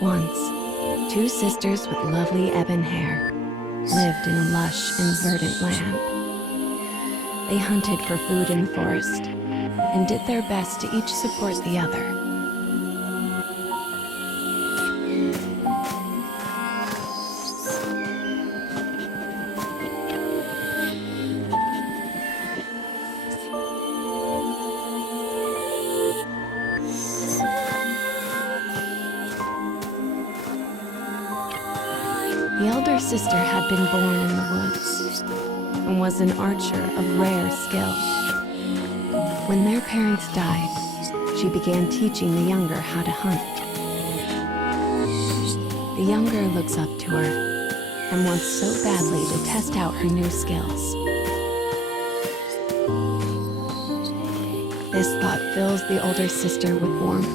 Once, two sisters with lovely ebon hair lived in a lush and verdant land. They hunted for food in the forest and did their best to each support the other. The elder sister had been born in the woods and was an archer of rare skill. When their parents died, she began teaching the younger how to hunt. The younger looks up to her and wants so badly to test out her new skills. This thought fills the older sister with warmth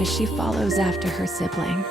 as she follows after her sibling.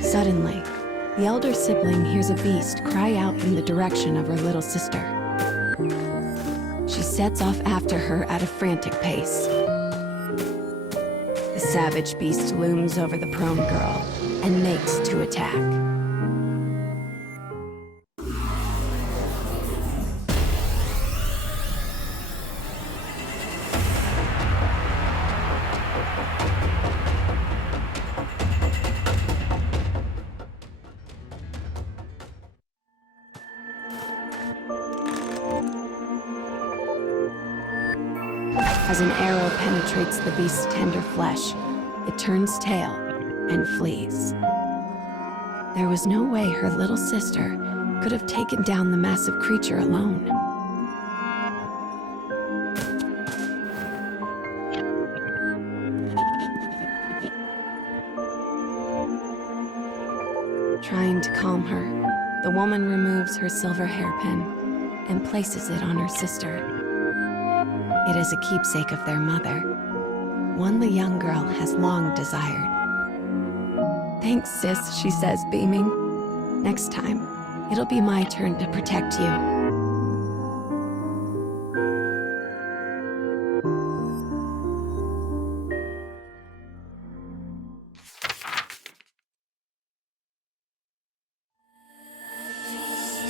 Suddenly, the elder sibling hears a beast cry out in the direction of her little sister. She sets off after her at a frantic pace. The savage beast looms over the prone girl and makes to attack. As an arrow penetrates the beast's tender flesh, it turns tail and flees. There was no way her little sister could have taken down the massive creature alone. Trying to calm her, the woman removes her silver hairpin and places it on her sister. It is a keepsake of their mother, one the young girl has long desired. "Thanks, sis," she says, beaming. "Next time, it'll be my turn to protect you."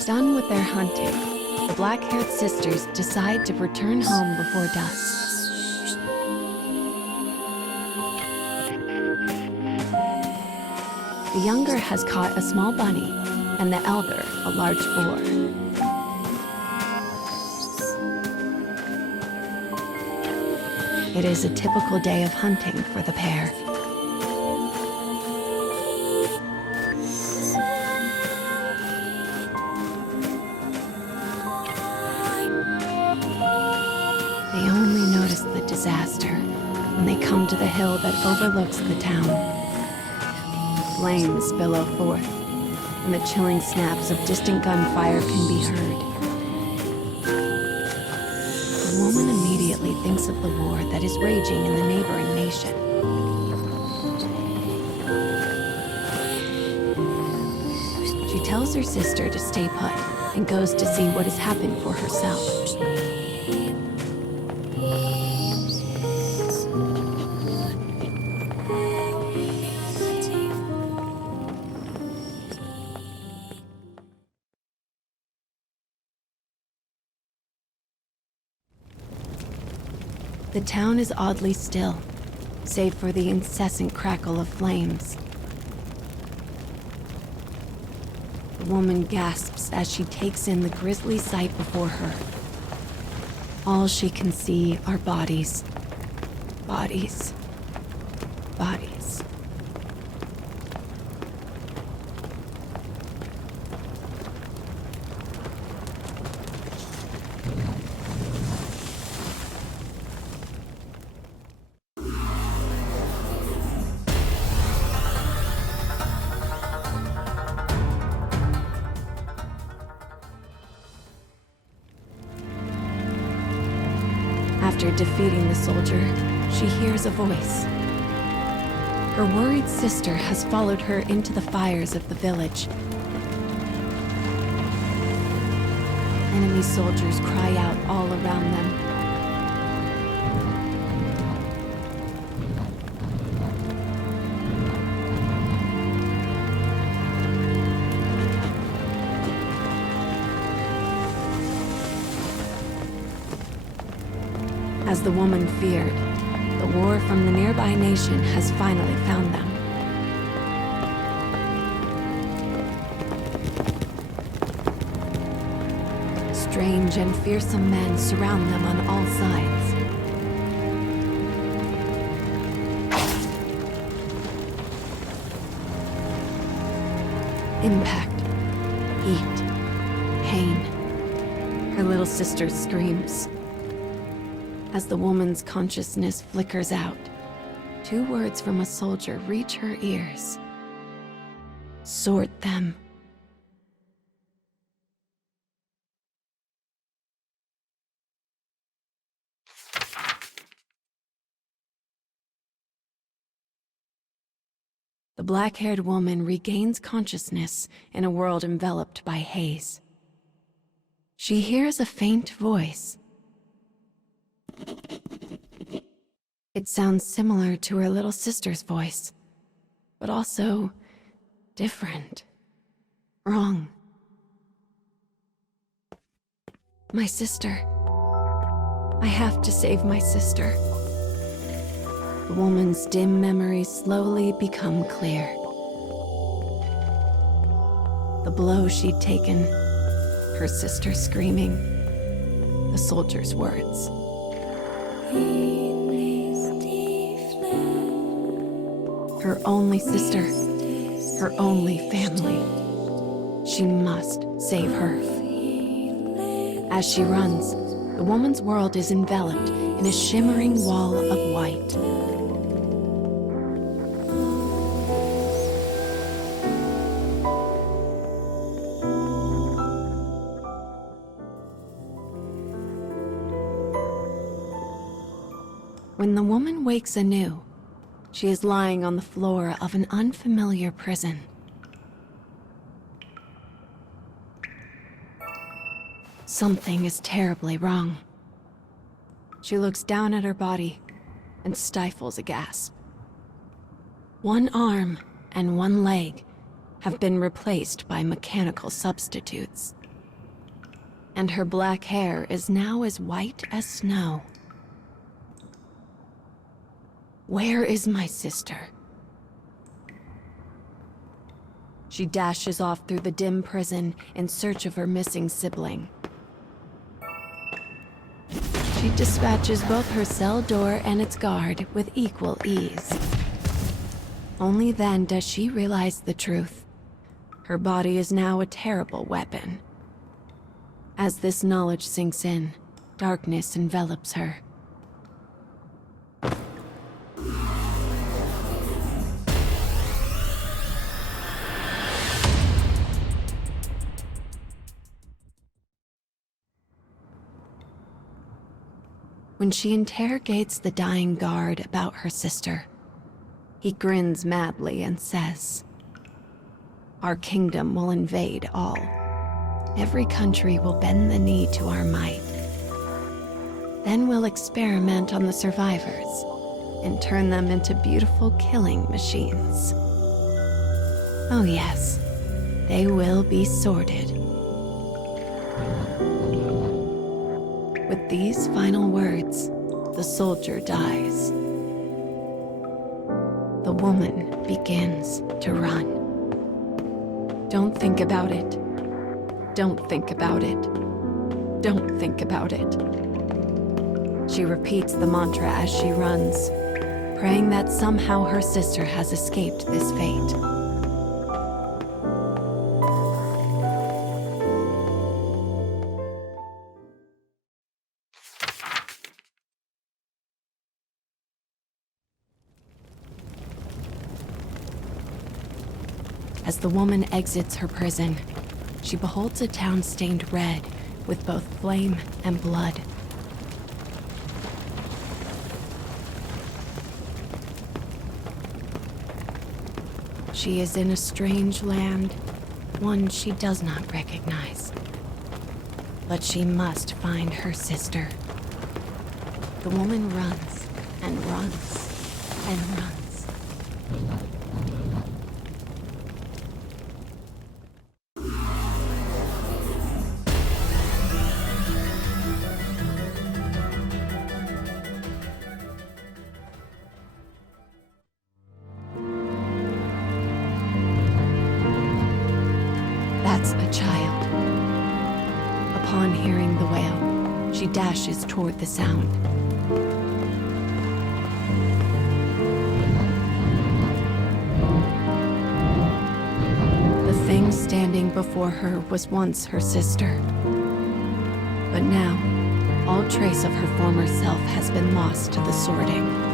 Done with their hunting, the black-haired sisters decide to return home before dusk. The younger has caught a small bunny, and the elder a large boar. It is a typical day of hunting for the pair. They only notice the disaster when they come to the hill that overlooks the town. Flames billow forth, and the chilling snaps of distant gunfire can be heard. The woman immediately thinks of the war that is raging in the neighboring nation. She tells her sister to stay put and goes to see what has happened for herself. The town is oddly still, save for the incessant crackle of flames. The woman gasps as she takes in the grisly sight before her. All she can see are bodies. Bodies. Bodies. After defeating the soldier, she hears a voice. Her worried sister has followed her into the fires of the village. Enemy soldiers cry out all around them. As the woman feared, the war from the nearby nation has finally found them. Strange and fearsome men surround them on all sides. Impact, heat, pain. Her little sister screams. As the woman's consciousness flickers out, 2 words from a soldier reach her ears. Sort them. The black-haired woman regains consciousness in a world enveloped by haze. She hears a faint voice. It sounds similar to her little sister's voice, but also different, wrong. My sister. I have to save my sister. The woman's dim memories slowly become clear. The blow she'd taken, her sister screaming, the soldier's words. Her only sister, her only family. She must save her. As she runs, the woman's world is enveloped in a shimmering wall of white. When the woman wakes anew, she is lying on the floor of an unfamiliar prison. Something is terribly wrong. She looks down at her body and stifles a gasp. 1 arm and 1 leg have been replaced by mechanical substitutes. And her black hair is now as white as snow. Where is my sister? She dashes off through the dim prison in search of her missing sibling. She dispatches both her cell door and its guard with equal ease. Only then does she realize the truth. Her body is now a terrible weapon. As this knowledge sinks in, darkness envelops her. When she interrogates the dying guard about her sister, he grins madly and says, "Our kingdom will invade all. Every country will bend the knee to our might. Then we'll experiment on the survivors and turn them into beautiful killing machines. Oh yes, they will be sorted." With these final words, the soldier dies. The woman begins to run. Don't think about it. Don't think about it. Don't think about it. She repeats the mantra as she runs, praying that somehow her sister has escaped this fate. As the woman exits her prison, she beholds a town stained red with both flame and blood. she is in a strange land, one she does not recognize. But she must find her sister. The woman runs and runs and runs. That's a child. Upon hearing the wail, she dashes toward the sound. The thing standing before her was once her sister. But now, all trace of her former self has been lost to the sorting.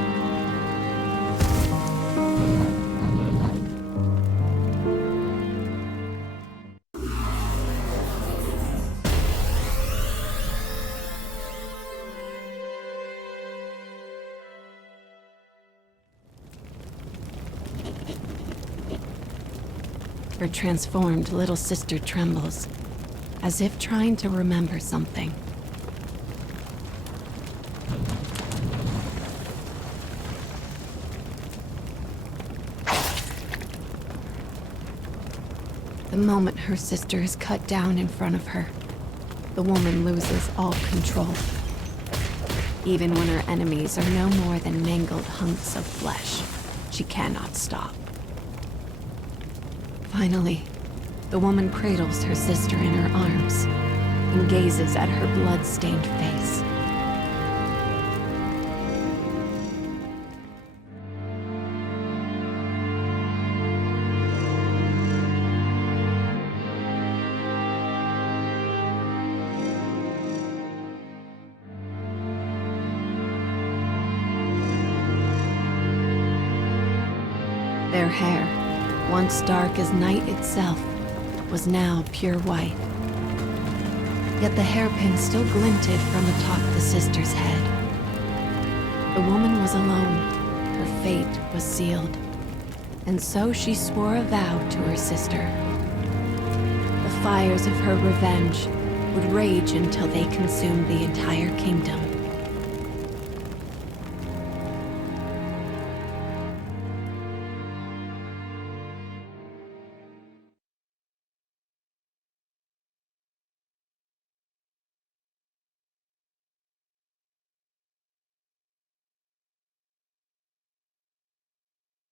Her transformed little sister trembles, as if trying to remember something. The moment her sister is cut down in front of her, the woman loses all control. Even when her enemies are no more than mangled hunks of flesh, she cannot stop. Finally, the woman cradles her sister in her arms and gazes at her blood-stained face. Their hair, once dark as night itself, was now pure white. Yet the hairpin still glinted from atop the sister's head. The woman was alone. Her fate was sealed. And so she swore a vow to her sister. The fires of her revenge would rage until they consumed the entire kingdom.